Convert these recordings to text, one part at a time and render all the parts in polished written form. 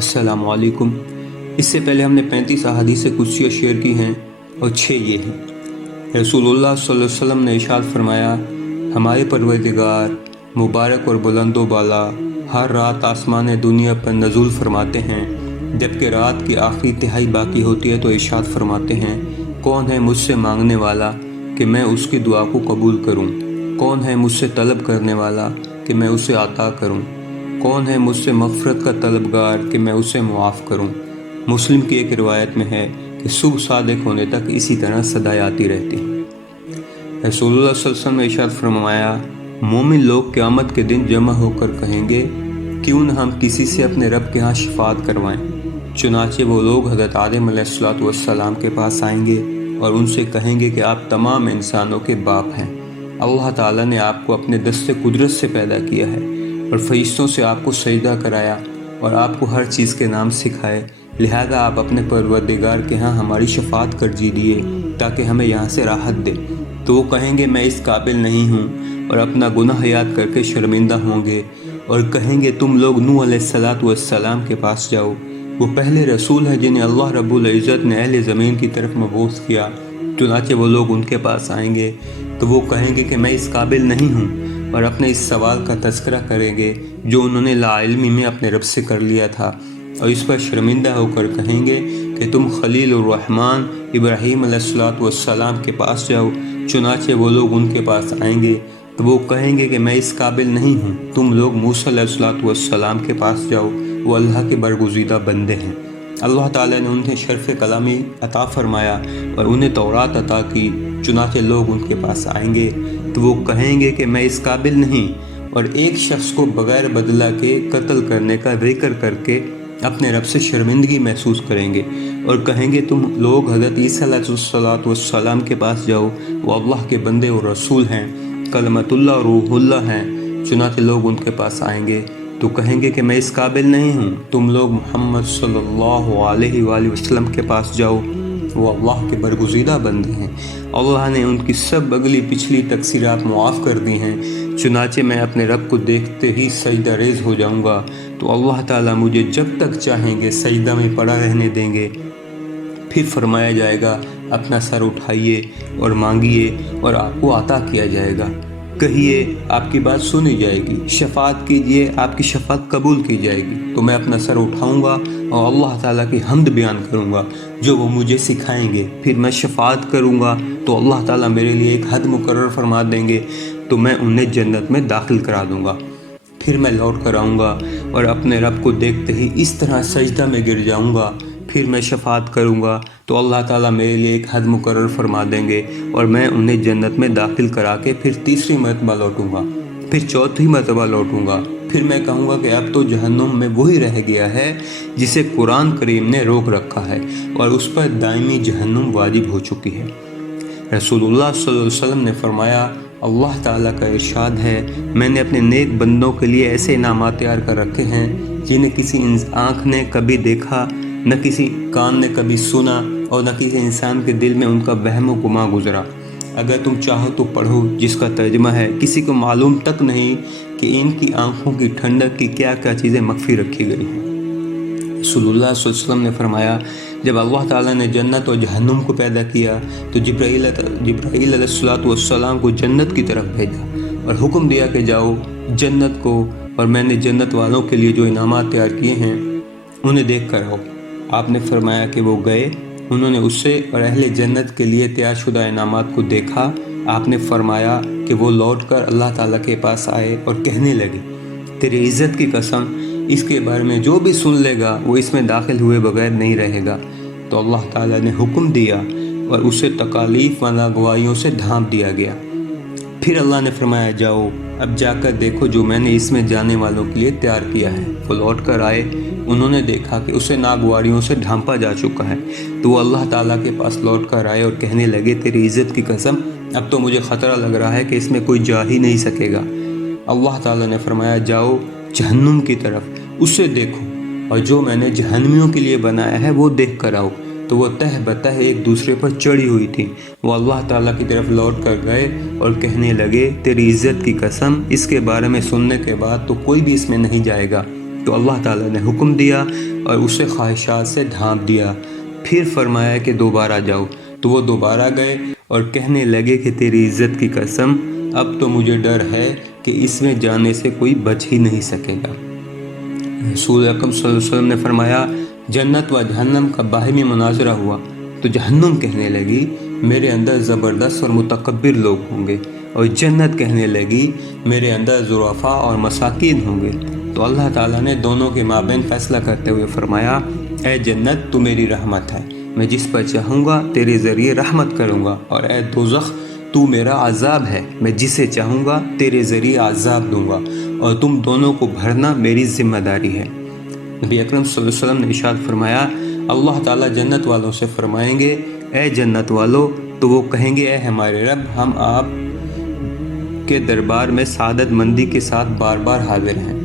السلام علیکم۔ اس سے پہلے ہم نے 35 احادیث قدسیہ شیئر کی ہیں اور 6 یہ ہیں۔ رسول اللہ صلی اللہ علیہ وسلم نے ارشاد فرمایا، ہمارے پروردگار مبارک اور بلند و بالا ہر رات آسمان دنیا پر نزول فرماتے ہیں، جبکہ رات کی آخری تہائی باقی ہوتی ہے تو ارشاد فرماتے ہیں، کون ہے مجھ سے مانگنے والا کہ میں اس کی دعا کو قبول کروں؟ کون ہے مجھ سے طلب کرنے والا کہ میں اسے عطا کروں؟ کون ہے مجھ سے مغفرت کا طلبگار کہ میں اسے معاف کروں؟ مسلم کی ایک روایت میں ہے کہ صبح صادق ہونے تک اسی طرح صدائیں آتی رہتی ہیں۔ رسول اللہ صلی اللہ علیہ وسلم نے ارشاد فرمایا، مومن لوگ قیامت کے دن جمع ہو کر کہیں گے، کیوں نہ ہم کسی سے اپنے رب کے ہاں شفاعت کروائیں؟ چنانچہ وہ لوگ حضرت آدم علیہ السلام کے پاس آئیں گے اور ان سے کہیں گے کہ آپ تمام انسانوں کے باپ ہیں۔ اللہ تعالیٰ نے آپ کو اپنے دست قدرت سے پیدا کیا ہے اور فرشتوں سے آپ کو سجدہ کرایا اور آپ کو ہر چیز کے نام سکھائے، لہذا آپ اپنے پروردگار کے ہاں ہماری شفاعت کر دیجیے تاکہ ہمیں یہاں سے راحت دے۔ تو وہ کہیں گے، میں اس قابل نہیں ہوں، اور اپنا گناہ یاد کر کے شرمندہ ہوں گے اور کہیں گے، تم لوگ نوح علیہ السلام کے پاس جاؤ، وہ پہلے رسول ہے جنہیں اللہ رب العزت نے اہل زمین کی طرف مبعوث کیا۔ چنانچہ وہ لوگ ان کے پاس آئیں گے تو وہ کہیں گے کہ میں اس قابل نہیں ہوں، اور اپنے اس سوال کا تذکرہ کریں گے جو انہوں نے لا علمی میں اپنے رب سے کر لیا تھا، اور اس پر شرمندہ ہو کر کہیں گے کہ تم خلیل الرحمن ابراہیم علیہ السلام کے پاس جاؤ۔ چنانچہ وہ لوگ ان کے پاس آئیں گے تو وہ کہیں گے کہ میں اس قابل نہیں ہوں، تم لوگ موسیٰ علیہ السلام کے پاس جاؤ، وہ اللہ کے برگزیدہ بندے ہیں۔ اللہ تعالیٰ نے انہیں شرف کلامی عطا فرمایا اور انہیں تورات عطا کی۔ چنانچہ لوگ ان کے پاس آئیں گے تو وہ کہیں گے کہ میں اس قابل نہیں، اور ایک شخص کو بغیر بدلہ کے قتل کرنے کا ذکر کر کے اپنے رب سے شرمندگی محسوس کریں گے اور کہیں گے، تم لوگ حضرت عیسیٰ علیہ السلام کے پاس جاؤ، وہ اللہ کے بندے اور رسول ہیں، کلمۃ اللہ اور روح اللہ ہیں۔ چنانچہ لوگ ان کے پاس آئیں گے تو کہیں گے کہ میں اس قابل نہیں ہوں، تم لوگ محمد صلی اللہ علیہ وآلہ وسلم کے پاس جاؤ، وہ اللہ کے برگزیدہ بندے ہیں۔ اللہ نے ان کی سب اگلی پچھلی تقصیرات معاف کر دی ہیں۔ چنانچہ میں اپنے رب کو دیکھتے ہی سجدہ ریز ہو جاؤں گا تو اللہ تعالیٰ مجھے جب تک چاہیں گے سجدہ میں پڑا رہنے دیں گے۔ پھر فرمایا جائے گا، اپنا سر اٹھائیے اور مانگیے اور آپ کو عطا کیا جائے گا، کہیے آپ کی بات سنی جائے گی، شفاعت کیجیے آپ کی شفاعت قبول کی جائے گی۔ تو میں اپنا سر اٹھاؤں گا اور اللہ تعالیٰ کی حمد بیان کروں گا جو وہ مجھے سکھائیں گے۔ پھر میں شفاعت کروں گا تو اللہ تعالیٰ میرے لیے ایک حد مقرر فرما دیں گے تو میں انہیں جنت میں داخل کرا دوں گا۔ پھر میں لوٹ کر آؤں گا اور اپنے رب کو دیکھتے ہی اس طرح سجدہ میں گر جاؤں گا۔ پھر میں شفاعت کروں گا تو اللہ تعالیٰ میرے لیے ایک حد مقرر فرما دیں گے اور میں انہیں جنت میں داخل کرا کے پھر تیسری مرتبہ لوٹوں گا، پھر چوتھی مرتبہ لوٹوں گا۔ پھر میں کہوں گا کہ اب تو جہنم میں وہی رہ گیا ہے جسے قرآن کریم نے روک رکھا ہے اور اس پر دائمی جہنم واجب ہو چکی ہے۔ رسول اللہ صلی اللہ علیہ وسلم نے فرمایا، اللہ تعالیٰ کا ارشاد ہے، میں نے اپنے نیک بندوں کے لیے ایسے انعامات تیار کر رکھے ہیں جنہیں کسی آنکھ نے کبھی دیکھا، نہ کسی کان نے کبھی سنا، اور نہ کسی انسان کے دل میں ان کا وہم و گمان گزرا۔ اگر تم چاہو تو پڑھو، جس کا ترجمہ ہے، کسی کو معلوم تک نہیں کہ ان کی آنکھوں کی ٹھنڈک کی کیا کیا چیزیں مخفی رکھی گئی ہیں۔ رسول اللہ صلی اللہ علیہ وسلم نے فرمایا، جب اللہ تعالیٰ نے جنت اور جہنم کو پیدا کیا تو جبرائیل علیہ السلام کو جنت کی طرف بھیجا اور حکم دیا کہ جاؤ جنت کو، اور میں نے جنت والوں کے لیے جو انعامات تیار کیے ہیں انہیں دیکھ کر آؤ۔ آپ نے فرمایا کہ وہ گئے، انہوں نے اسے اور اہل جنت کے لیے تیار شدہ انعامات کو دیکھا۔ آپ نے فرمایا کہ وہ لوٹ کر اللہ تعالیٰ کے پاس آئے اور کہنے لگے، تیری عزت کی قسم، اس کے بارے میں جو بھی سن لے گا وہ اس میں داخل ہوئے بغیر نہیں رہے گا۔ تو اللہ تعالیٰ نے حکم دیا اور اسے تکالیف و ناگوائیوں سے ڈھانپ دیا گیا۔ پھر اللہ نے فرمایا، جاؤ اب جا کر دیکھو جو میں نے اس میں جانے والوں کے لیے تیار کیا ہے۔ وہ لوٹ کر آئے، انہوں نے دیکھا کہ اسے ناگواریوں سے ڈھانپا جا چکا ہے۔ تو وہ اللہ تعالیٰ کے پاس لوٹ کر آئے اور کہنے لگے، تیری عزت کی قسم، اب تو مجھے خطرہ لگ رہا ہے کہ اس میں کوئی جا ہی نہیں سکے گا۔ اللہ تعالیٰ نے فرمایا، جاؤ جہنم کی طرف، اسے دیکھو، اور جو میں نے جہنمیوں کے لیے بنایا ہے وہ دیکھ کر آؤ۔ تو وہ تہ بتہ ایک دوسرے پر چڑھی ہوئی تھی۔ وہ اللہ تعالیٰ کی طرف لوٹ کر گئے اور کہنے لگے، تیری عزت کی قسم، اس کے بارے میں سننے کے بعد تو کوئی بھی اس میں نہیں جائے گا تو اللہ تعالیٰ نے حکم دیا اور اسے خواہشات سے ڈھانپ دیا۔ پھر فرمایا کہ دوبارہ جاؤ، تو وہ دوبارہ گئے اور کہنے لگے کہ تیری عزت کی قسم، اب تو مجھے ڈر ہے کہ اس میں جانے سے کوئی بچ ہی نہیں سکے گا۔ رسول اکرم صلی اللہ علیہ وسلم نے فرمایا جنت و جہنم کا باہمی مناظرہ ہوا تو جہنم کہنے لگی میرے اندر زبردست اور متکبر لوگ ہوں گے، اور جنت کہنے لگی میرے اندر ضعفاء اور مساکین ہوں گے۔ تو اللہ تعالیٰ نے دونوں کے مابین فیصلہ کرتے ہوئے فرمایا اے جنت تو میری رحمت ہے، میں جس پر چاہوں گا تیرے ذریعے رحمت کروں گا، اور اے دوزخ تو میرا عذاب ہے، میں جسے چاہوں گا تیرے ذریعے عذاب دوں گا، اور تم دونوں کو بھرنا میری ذمہ داری ہے۔ نبی اکرم صلی اللہ علیہ وسلم نے ارشاد فرمایا اللہ تعالیٰ جنت والوں سے فرمائیں گے اے جنت والو، تو وہ کہیں گے اے ہمارے رب، ہم آپ کے دربار میں سعادت مندی کے ساتھ بار بار حاضر ہیں،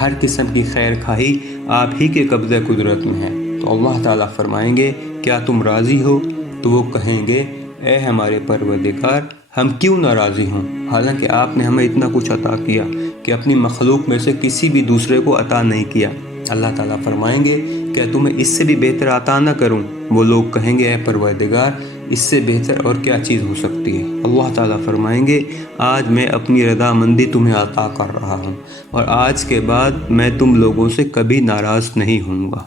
ہر قسم کی خیر خواہی آپ ہی کے قبضہ قدرت میں ہے۔ تو اللہ تعالیٰ فرمائیں گے کیا تم راضی ہو؟ تو وہ کہیں گے اے ہمارے پروردگار، ہم کیوں نہ راضی ہوں، حالانکہ آپ نے ہمیں اتنا کچھ عطا کیا کہ اپنی مخلوق میں سے کسی بھی دوسرے کو عطا نہیں کیا۔ اللہ تعالیٰ فرمائیں گے کیا تمہیں اس سے بھی بہتر عطا نہ کروں؟ وہ لوگ کہیں گے اے پروردگار، اس سے بہتر اور کیا چیز ہو سکتی ہے؟ اللہ تعالیٰ فرمائیں گے آج میں اپنی رضامندی تمہیں عطا کر رہا ہوں، اور آج کے بعد میں تم لوگوں سے کبھی ناراض نہیں ہوں گا۔